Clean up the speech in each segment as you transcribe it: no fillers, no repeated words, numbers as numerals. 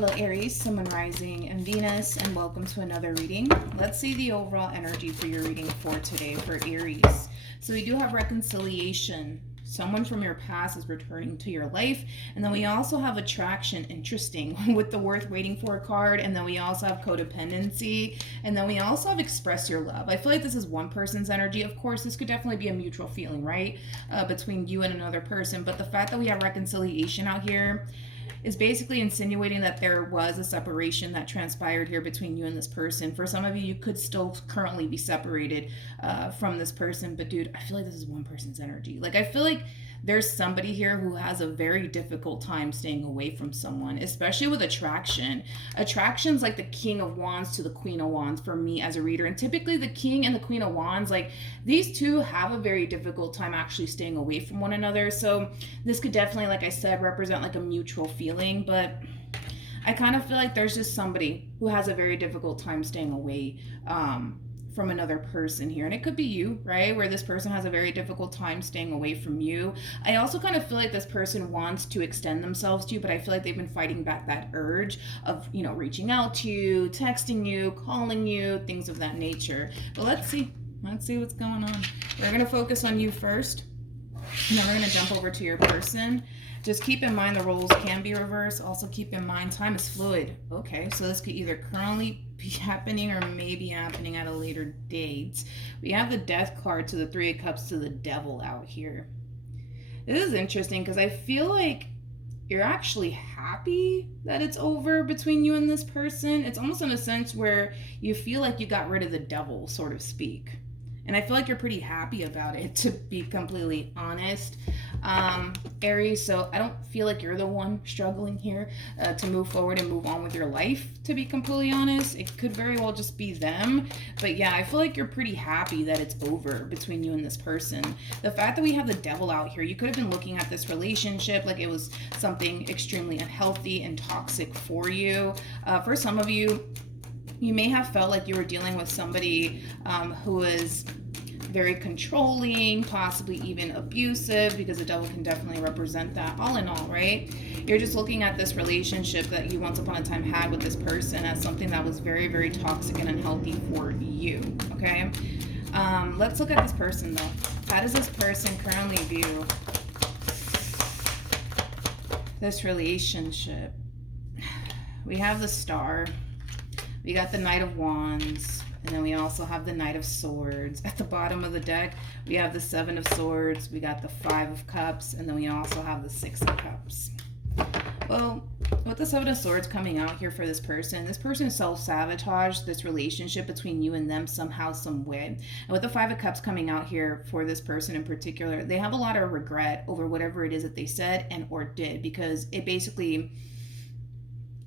Hello Aries, Sun, Moon, Rising, and Venus, and welcome to another reading. Let's see the overall energy for your reading for today for Aries. So we do have reconciliation. Someone from your past is returning to your life. And then we also have attraction, interesting, with the worth waiting for card. And then we also have codependency. And then we also have express your love. I feel like this is one person's energy. Of course, this could definitely be a mutual feeling, right? Between you and another person. But the fact that we have reconciliation out here is basically insinuating that there was a separation that transpired here between you and this person. For some of you, you could still currently be separated from this person. But dude, I feel like this is one person's energy. Like, I feel like there's somebody here who has a very difficult time staying away from someone, especially with attraction. Attraction's like the King of Wands to the Queen of Wands for me as a reader. And typically the King and the Queen of Wands, like, these two have a very difficult time actually staying away from one another. So this could definitely, like I said, represent like a mutual feeling. But I kind of feel like there's just somebody who has a very difficult time staying away from another person here. And it could be you, right? Where this person has a very difficult time staying away from you. I also kind of feel like this person wants to extend themselves to you, but I feel like they've been fighting back that urge of, you know, reaching out to you, texting you, calling you, things of that nature. But let's see what's going on. We're going to focus on you first, and then we're going to jump over to your person. Just keep in mind the roles can be reversed. Also keep in mind time is fluid. Okay, so this could either currently be happening or maybe happening at a later date. We have the Death card to the Three of Cups to the Devil out here. This is interesting because I feel like you're actually happy that it's over between you and this person. It's almost in a sense where you feel like you got rid of the devil, so to speak. And I feel like you're pretty happy about it, to be completely honest. Aries, so I don't feel like you're the one struggling here to move forward and move on with your life, to be completely honest. It could very well just be them. But yeah, I feel like you're pretty happy that it's over between you and this person. The fact that we have the devil out here, you could have been looking at this relationship like it was something extremely unhealthy and toxic for you. For some of you, you may have felt like you were dealing with somebody who was very controlling, possibly even abusive, because the devil can definitely represent that. All in all, right? You're just looking at this relationship that you once upon a time had with this person as something that was very, very toxic and unhealthy for you, okay? Let's look at this person, though. How does this person currently view this relationship? We have the Star. We got the Knight of Wands, and then we also have the Knight of Swords. At the bottom of the deck, we have the Seven of Swords, we got the Five of Cups, and then we also have the Six of Cups. Well, with the Seven of Swords coming out here for this person self-sabotaged this relationship between you and them somehow, some way. And with the Five of Cups coming out here for this person in particular, they have a lot of regret over whatever it is that they said and or did, because it basically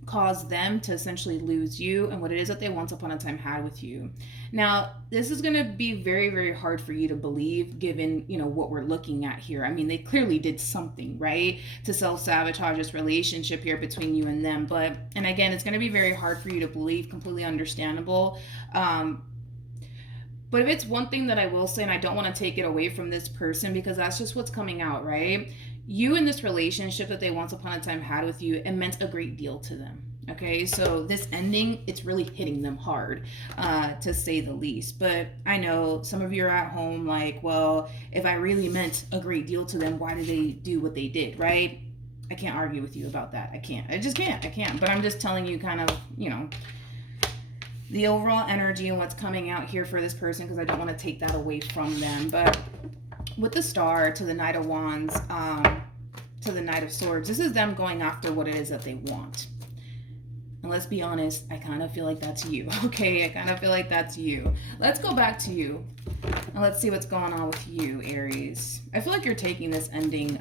caused them to essentially lose you and what it is that they once upon a time had with you. Now, this is going to be very, very hard for you to believe given, you know, what we're looking at here. I mean, they clearly did something, right, to self-sabotage this relationship here between you and them. But, and again, it's going to be very hard for you to believe, completely understandable. But if it's one thing that I will say, and I don't want to take it away from this person because that's just what's coming out, right? You in this relationship that they once upon a time had with you, it meant a great deal to them. Okay, so this ending, it's really hitting them hard, to say the least. But I know some of you are at home like, well, if I really meant a great deal to them, why did they do what they did, right? I can't argue with you about that. I can't. I just can't. I can't. But I'm just telling you kind of, you know, the overall energy and what's coming out here for this person, because I don't want to take that away from them. But with the Star to the Knight of Wands, to the Knight of Swords, this is them going after what it is that they want. And let's be honest, I kind of feel like that's you, okay? I kind of feel like that's you. Let's go back to you, and let's see what's going on with you, Aries. I feel like you're taking this ending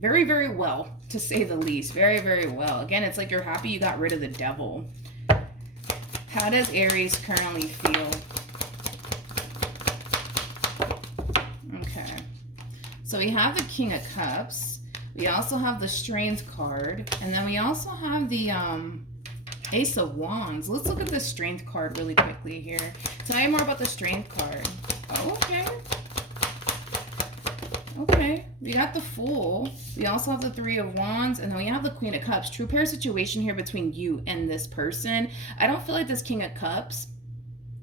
very, very well, to say the least. Very, very well. Again, it's like you're happy you got rid of the devil. How does Aries currently feel? Okay. So we have the King of Cups. We also have the Strength card. And then we also have the Ace of Wands. Let's look at the Strength card really quickly here. Tell me more about the Strength card. Oh, okay. Okay, we got the Fool. We also have the Three of Wands, and then we have the Queen of Cups. True pair situation here between you and this person. I don't feel like this King of Cups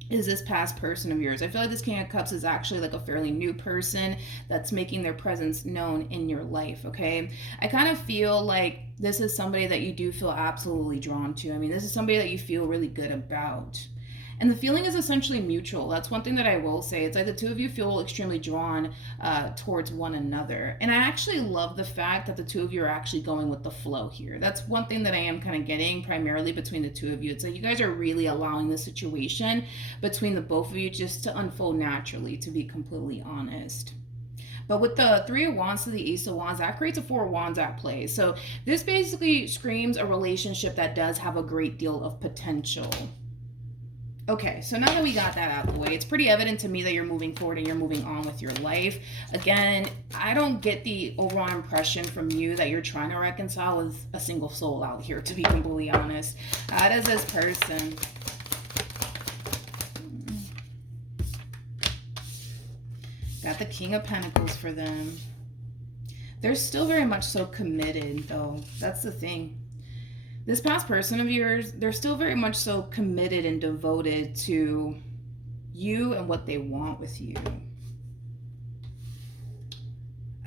is this past person of yours. I feel like this King of Cups is actually like a fairly new person that's making their presence known in your life, okay? I kind of feel like this is somebody that you do feel absolutely drawn to. I mean, this is somebody that you feel really good about. And the feeling is essentially mutual. That's one thing that I will say. It's like the two of you feel extremely drawn towards one another. And I actually love the fact that the two of you are actually going with the flow here. That's one thing that I am kind of getting primarily between the two of you. It's like you guys are really allowing the situation between the both of you just to unfold naturally, to be completely honest. But with the Three of Wands to the Ace of Wands, that creates a Four of Wands at play. So this basically screams a relationship that does have a great deal of potential. Okay, so now that we got that out of the way, it's pretty evident to me that you're moving forward and you're moving on with your life. Again, I don't get the overall impression from you that you're trying to reconcile with a single soul out here, to be completely honest. How does this person... Got the King of Pentacles for them. They're still very much so committed, though. That's the thing. This past person of yours, they're still very much so committed and devoted to you and what they want with you.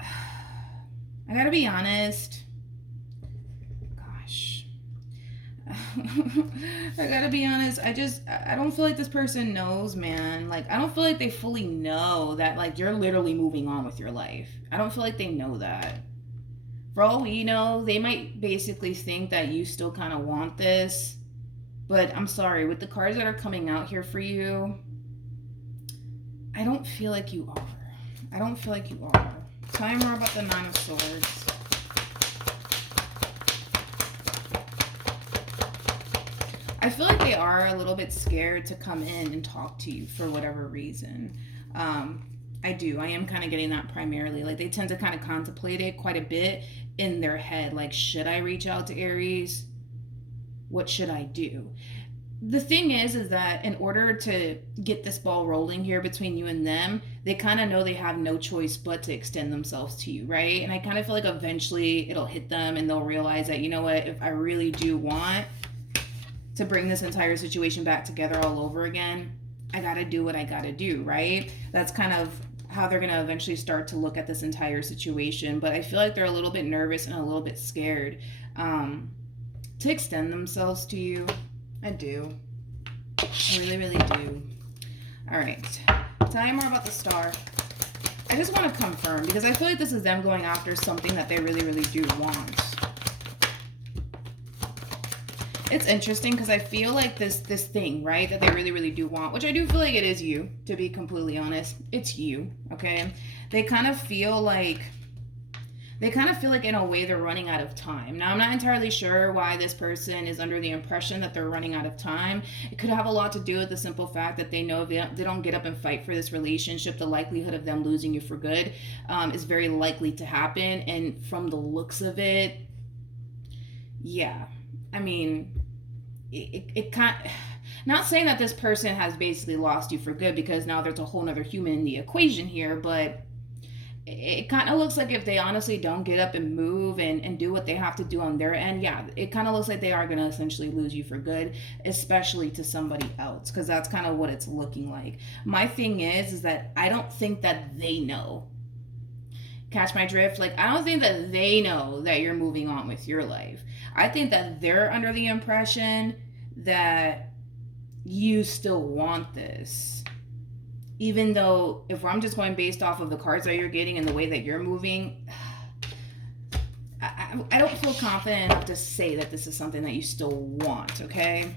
I gotta be honest. Gosh. I gotta be honest. I don't feel like this person knows, man. Like, I don't feel like they fully know that, like, you're literally moving on with your life. I don't feel like they know that. For all we know, they might basically think that you still kind of want this. But I'm sorry, with the cards that are coming out here for you, I don't feel like you are. I don't feel like you are. Tell me more about the Nine of Swords. I feel like they are a little bit scared to come in and talk to you for whatever reason. I do. I am kind of getting that primarily. Like, they tend to kind of contemplate it quite a bit in their head. Like, should I reach out to Aries? What should I do? The thing is that in order to get this ball rolling here between you and them, they kind of know they have no choice but to extend themselves to you, right? And I kind of feel like eventually it'll hit them and they'll realize that, you know what, if I really do want to bring this entire situation back together all over again, I gotta do what I gotta do, right? That's kind of how they're gonna eventually start to look at this entire situation. But I feel like they're a little bit nervous and a little bit scared to extend themselves to you. I do. I really, really do. All right. Tell me more about the Star. I just want to confirm, because I feel like this is them going after something that they really, really do want. It's interesting because I feel like this thing, right, that they really, really do want, which I do feel like it is you, to be completely honest. It's you, okay? They kind of feel like in a way they're running out of time. Now, I'm not entirely sure why this person is under the impression that they're running out of time. It could have a lot to do with the simple fact that they know if they don't get up and fight for this relationship, the likelihood of them losing you for good is very likely to happen. And from the looks of it, yeah, I mean, it can't, not saying that this person has basically lost you for good, because now there's a whole nother human in the equation here, but it kind of looks like if they honestly don't get up and move and do what they have to do on their end, yeah, it kind of looks like they are going to essentially lose you for good, especially to somebody else, because that's kind of what it's looking like. My thing is that I don't think that they know. Catch my drift? Like, I don't think that they know that you're moving on with your life. I think that they're under the impression that you still want this. Even though, if I'm just going based off of the cards that you're getting and the way that you're moving, I don't feel confident enough to say that this is something that you still want, okay?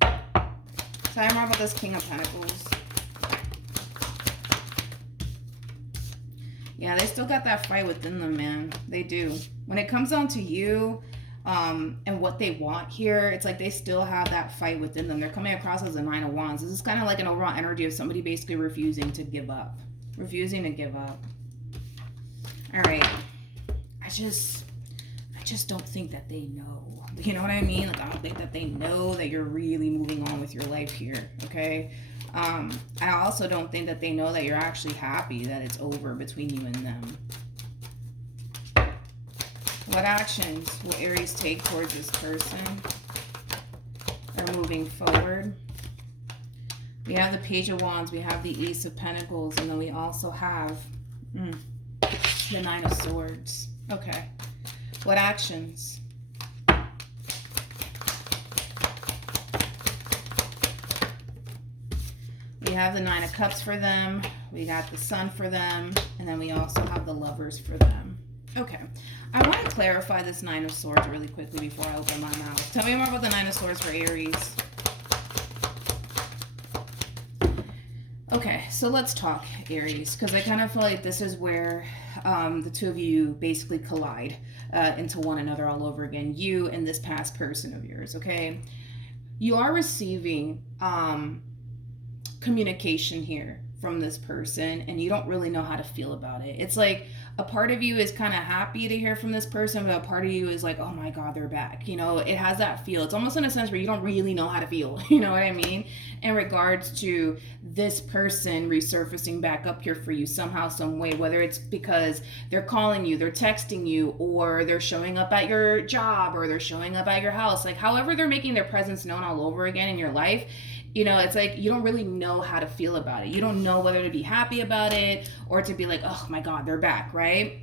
Tell me more about this King of Pentacles. Yeah, they still got that fight within them, man. They do. When it comes down to you and what they want here, it's like they still have that fight within them. They're coming across as a Nine of Wands. This is kind of like an overall energy of somebody basically refusing to give up. Refusing to give up. All right. I just don't think that they know. You know what I mean? Like, I don't think that they know that you're really moving on with your life here, okay? I also don't think that they know that you're actually happy that it's over between you and them. What actions will Aries take towards this person? Or moving forward? We have the Page of Wands, we have the Ace of Pentacles, and then we also have the Nine of Swords. Okay. What actions? We have the Nine of Cups for them. We got the Sun for them. And then we also have the Lovers for them. Okay. I want to clarify this Nine of Swords really quickly before I open my mouth. Tell me more about the Nine of Swords for Aries. Okay, so let's talk, Aries, because I kind of feel like this is where the two of you basically collide into one another all over again. You and this past person of yours, okay? You are receiving communication here from this person, and you don't really know how to feel about it. It's like a part of you is kind of happy to hear from this person, but a part of you is like, oh my God, they're back. You know, it has that feel. It's almost in a sense where you don't really know how to feel. You know what I mean? In regards to this person resurfacing back up here for you somehow, some way, whether it's because they're calling you, they're texting you, or they're showing up at your job, or they're showing up at your house. Like however they're making their presence known all over again in your life. You know, it's like you don't really know how to feel about it. You don't know whether to be happy about it or to be like, oh my God, they're back, right?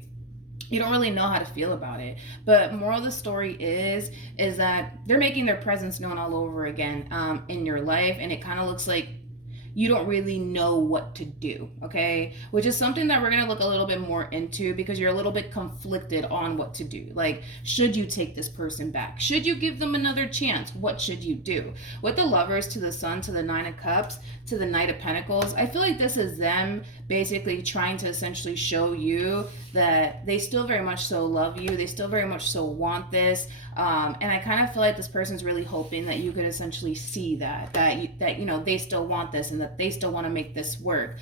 You don't really know how to feel about it. But moral of the story is that they're making their presence known all over again in your life. And it kind of looks like you don't really know what to do, okay? Which is something that we're going to look a little bit more into because you're a little bit conflicted on what to do. Like, should you take this person back? Should you give them another chance? What should you do? With the Lovers, to the Sun, to the Nine of Cups, to the Knight of Pentacles, I feel like this is them basically trying to essentially show you that they still very much so love you. They still very much so want this. And I kind of feel like this person's really hoping that you could essentially see that you know, they still want this and that they still want to make this work.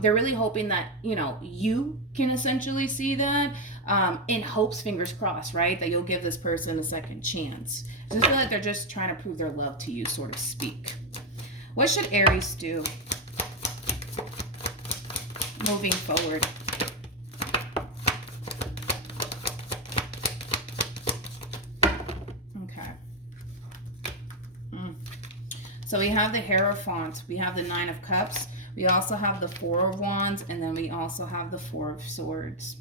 They're really hoping that, you know, you can essentially see that in hopes, fingers crossed, right? That you'll give this person a second chance. I just feel like they're just trying to prove their love to you, so to speak. What should Aries do moving forward? So we have the Hierophant, we have the Nine of Cups, we also have the Four of Wands, and then we also have the Four of Swords.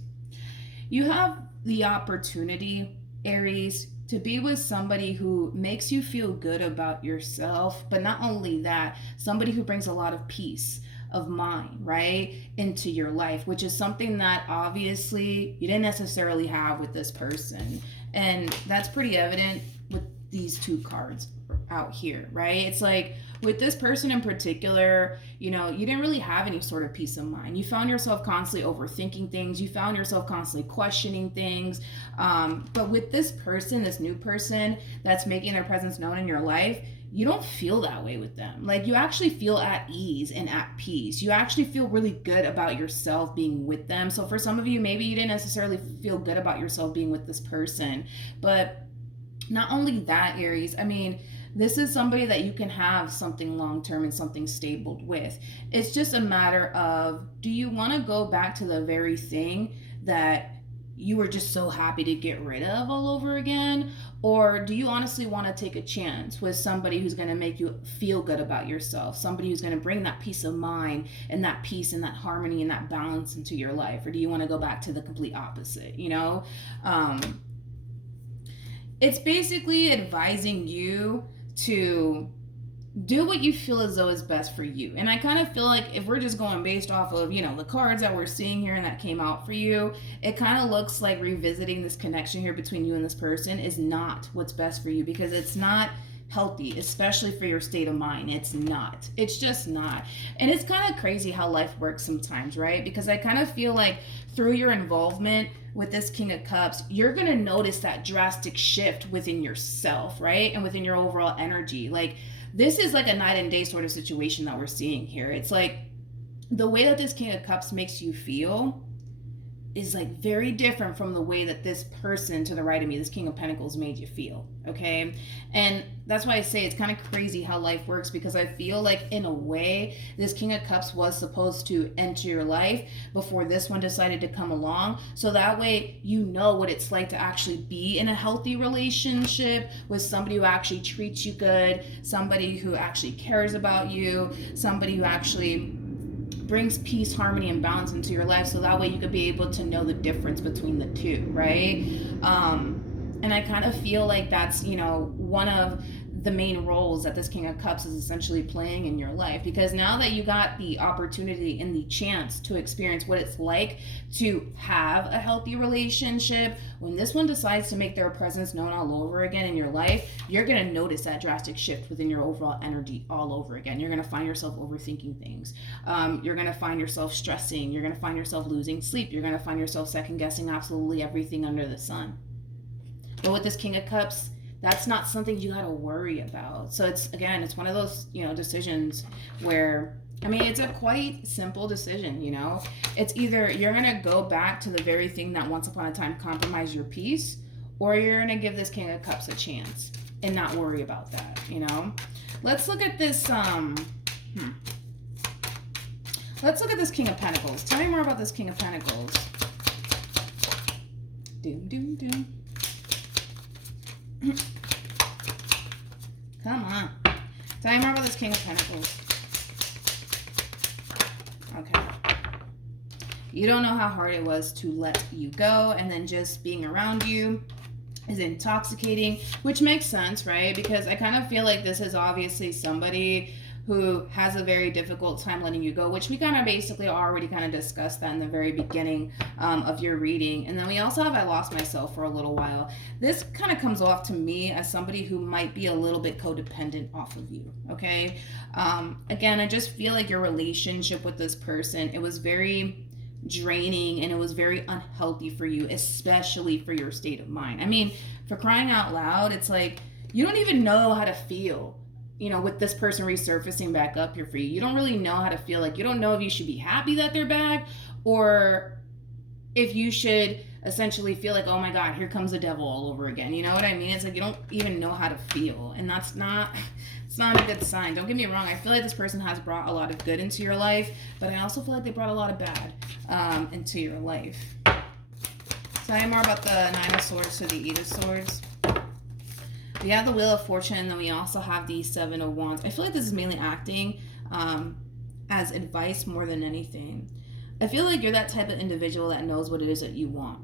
You have the opportunity, Aries, to be with somebody who makes you feel good about yourself, but not only that, somebody who brings a lot of peace of mind, right, into your life, which is something that obviously you didn't necessarily have with this person. And that's pretty evident with these two cards out here, right? It's like with this person in particular, you know, you didn't really have any sort of peace of mind. You found yourself constantly overthinking things. You found yourself constantly questioning things. But with this person, this new person that's making their presence known in your life, you don't feel that way with them. Like you actually feel at ease and at peace. You actually feel really good about yourself being with them. So for some of you, maybe you didn't necessarily feel good about yourself being with this person. But not only that, Aries, I mean, this is somebody that you can have something long-term and something stable with. It's just a matter of, do you want to go back to the very thing that you were just so happy to get rid of all over again? Or do you honestly want to take a chance with somebody who's going to make you feel good about yourself? Somebody who's going to bring that peace of mind and that peace and that harmony and that balance into your life? Or do you want to go back to the complete opposite, you know? It's basically advising you to do what you feel as though is best for you. And I kind of feel like if we're just going based off of, you know, the cards that we're seeing here and that came out for you, it kind of looks like revisiting this connection here between you and this person is not what's best for you, because it's not healthy, especially for your state of mind. It's not. It's just not. And it's kind of crazy how life works sometimes, right? Because I kind of feel like through your involvement with this King of Cups, you're going to notice that drastic shift within yourself, right? And within your overall energy. Like, this is like a night and day sort of situation that we're seeing here. It's like the way that this King of Cups makes you feel is like very different from the way that this person to the right of me, this King of Pentacles, made you feel. Okay. And that's why I say it's kind of crazy how life works, because I feel like in a way this King of Cups was supposed to enter your life before this one decided to come along, so that way you know what it's like to actually be in a healthy relationship with somebody who actually treats you good, somebody who actually cares about you, somebody who actually brings peace, harmony, and balance into your life, so that way you could be able to know the difference between the two, right? And I kind of feel like that's, you know, one of the main roles that this King of Cups is essentially playing in your life, because now that you got the opportunity and the chance to experience what it's like to have a healthy relationship, when this one decides to make their presence known all over again in your life, you're going to notice that drastic shift within your overall energy all over again. You're going to find yourself overthinking things. You're going to find yourself stressing. You're going to find yourself losing sleep. You're going to find yourself second guessing absolutely everything under the sun. But with this King of Cups, that's not something you got to worry about. So it's one of those, you know, decisions where, I mean, it's a quite simple decision, you know. It's either you're going to go back to the very thing that once upon a time compromised your peace, or you're going to give this King of Cups a chance and not worry about that, you know. Let's look at this, let's look at this King of Pentacles. Tell me more about this King of Pentacles. Doom, doom, doom. Come on. Tell me more about this King of Pentacles. Okay. You don't know how hard it was to let you go, and then just being around you is intoxicating, which makes sense, right? Because I kind of feel like this is obviously somebody who has a very difficult time letting you go, which we kind of basically already kind of discussed that in the very beginning of your reading. And then we also have I lost myself for a little while. This kind of comes off to me as somebody who might be a little bit codependent off of you, okay? Again, I just feel like your relationship with this person, it was very draining and it was very unhealthy for you, especially for your state of mind. I mean, for crying out loud, it's like you don't even know how to feel, you know, with this person resurfacing back up here for you. You don't really know how to feel. Like, you don't know if you should be happy that they're back, or if you should essentially feel like, oh my God, here comes the devil all over again. You know what I mean? It's like you don't even know how to feel, and that's not, it's not a good sign. Don't get me wrong. I feel like this person has brought a lot of good into your life, but I also feel like they brought a lot of bad into your life. Tell me more about the Nine of Swords to the Eight of Swords. We have the Wheel of Fortune, and then we also have the Seven of Wands. I feel like this is mainly acting as advice more than anything. I feel like you're that type of individual that knows what it is that you want,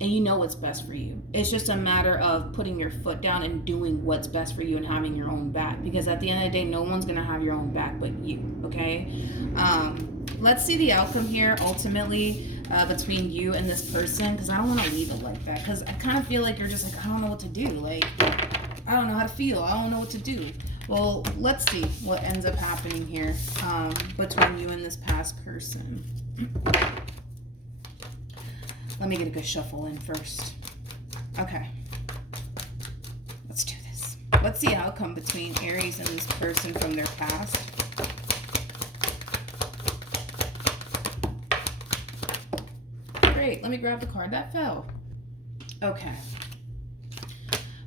and you know what's best for you. It's just a matter of putting your foot down and doing what's best for you and having your own back, because at the end of the day, no one's going to have your own back but you, okay? Let's see the outcome here, ultimately, between you and this person, because I don't want to leave it like that, because I kind of feel like you're just like, I don't know what to do. Like, I don't know how to feel. I don't know what to do. Well, let's see what ends up happening here between you and this past person. Let me get a good shuffle in first. Okay. Let's do this. What's the outcome between Aries and this person from their past? Great. Let me grab the card that fell. Okay.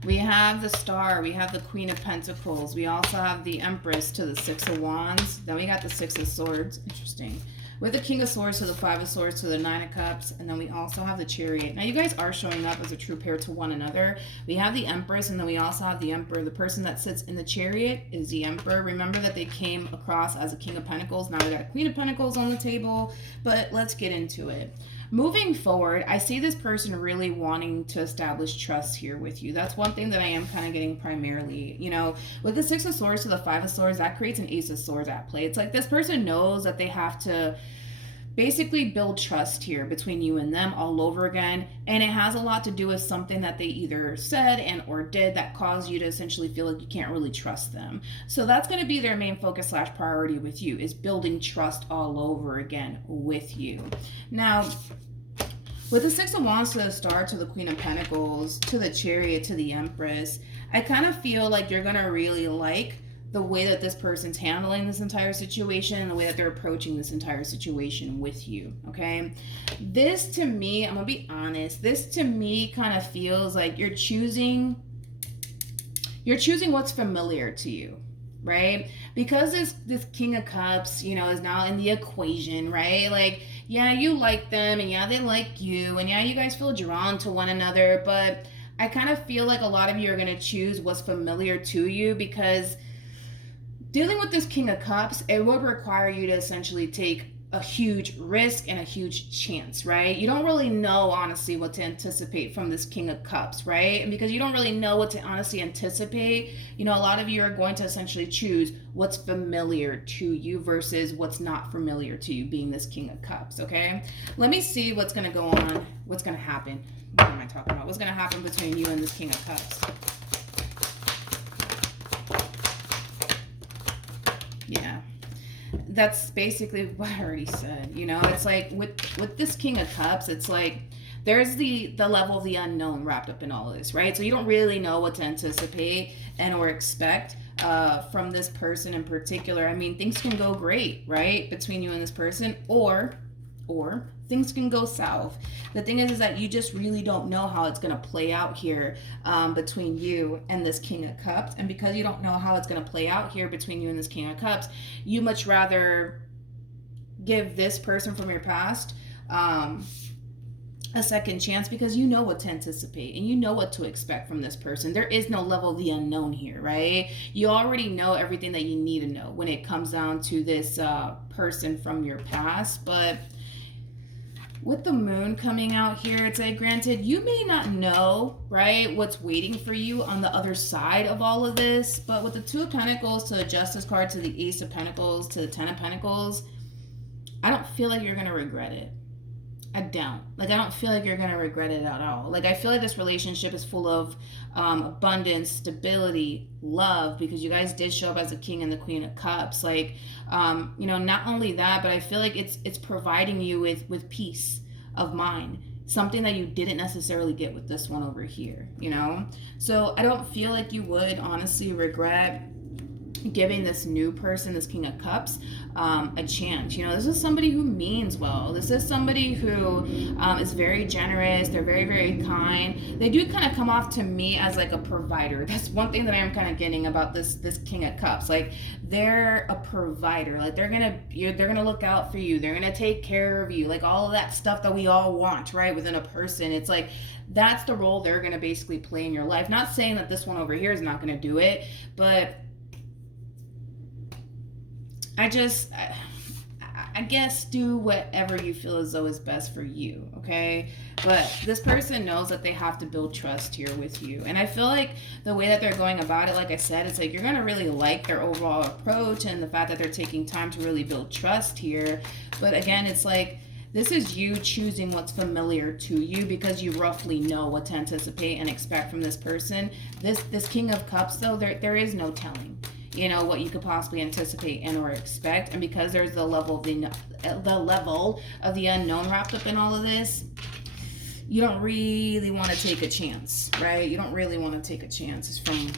We have the Star, we have the Queen of Pentacles, we also have the Empress to the Six of Wands, then we got the Six of Swords, interesting, with the King of Swords to the Five of Swords to the Nine of Cups, and then we also have the Chariot. Now you guys are showing up as a true pair to one another. We have the Empress, and then we also have the Emperor. The person that sits in the Chariot is the Emperor. Remember that they came across as a King of Pentacles. Now we got a Queen of Pentacles on the table, but let's get into it. Moving forward, I see this person really wanting to establish trust here with you. That's one thing that I am kind of getting primarily. You know, with the Six of Swords to the Five of Swords, that creates an Ace of Swords at play. It's like this person knows that they have to basically build trust here between you and them all over again, and it has a lot to do with something that they either said and or did that caused you to essentially feel like you can't really trust them. So that's going to be their main focus / priority with you, is building trust all over again with you. Now, with the Six of Wands to the Star to the Queen of Pentacles to the Chariot to the Empress, I kind of feel like you're going to really like the way that this person's handling this entire situation and the way that they're approaching this entire situation with you, okay? This to me, I'm gonna be honest, this to me kind of feels like you're choosing what's familiar to you, right? Because this King of Cups, you know, is now in the equation, right? Like, yeah, you like them, and yeah, they like you, and yeah, you guys feel drawn to one another, but I kind of feel like a lot of you are going to choose what's familiar to you, because dealing with this King of Cups, it would require you to essentially take a huge risk and a huge chance, right? You don't really know, honestly, what to anticipate from this King of Cups, right? And because you don't really know what to honestly anticipate, you know, a lot of you are going to essentially choose what's familiar to you versus what's not familiar to you, being this King of Cups, okay? Let me see what's going to go on, what's going to happen. What am I talking about? What's going to happen between you and this King of Cups? Yeah. That's basically what I already said. You know, it's like with this King of Cups, it's like there's the level of the unknown wrapped up in all of this, right? So you don't really know what to anticipate and or expect from this person in particular. I mean, things can go great, right, between you and this person, or things can go south. The thing is that you just really don't know how it's going to play out here between you and this King of Cups. And because you don't know how it's going to play out here between you and this King of Cups, you much rather give this person from your past a second chance, because you know what to anticipate and you know what to expect from this person. There is no level of the unknown here, right? You already know everything that you need to know when it comes down to this person from your past. But with the moon coming out here, it's like, granted, you may not know, right, what's waiting for you on the other side of all of this, but with the Two of Pentacles to the Justice card to the Ace of Pentacles to the Ten of Pentacles, I don't feel like you're going to regret it. I don't. Like, I don't feel like you're going to regret it at all. Like, I feel like this relationship is full of abundance, stability, love, because you guys did show up as the King and the Queen of Cups. Like, you know, not only that, but I feel like it's providing you with peace of mind, something that you didn't necessarily get with this one over here, you know? So I don't feel like you would honestly regret giving this new person, this King of Cups, a chance. You know, this is somebody who means well. This is somebody who is very generous. They're very, very kind. They do kind of come off to me as like a provider. That's one thing that I am kind of getting about this King of Cups. Like, they're a provider. Like, they're gonna look out for you. They're gonna take care of you. Like, all of that stuff that we all want, right, within a person. It's like, that's the role they're gonna basically play in your life. Not saying that this one over here is not gonna do it, but I guess do whatever you feel as though is best for you, okay? But this person knows that they have to build trust here with you. And I feel like the way that they're going about it, like I said, it's like you're going to really like their overall approach and the fact that they're taking time to really build trust here. But again, it's like, this is you choosing what's familiar to you because you roughly know what to anticipate and expect from this person. This King of Cups, though, there is no telling, you know, what you could possibly anticipate and or expect. And because there's the level of the unknown wrapped up in all of this, you don't really want to take a chance, right? You don't really want to take a chance from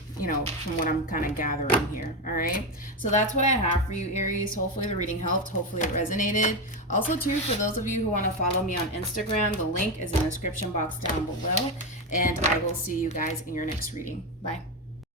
what I'm kind of gathering here, all right? So that's what I have for you, Aries. Hopefully the reading helped. Hopefully it resonated. Also, too, for those of you who want to follow me on Instagram, the link is in the description box down below. And I will see you guys in your next reading. Bye.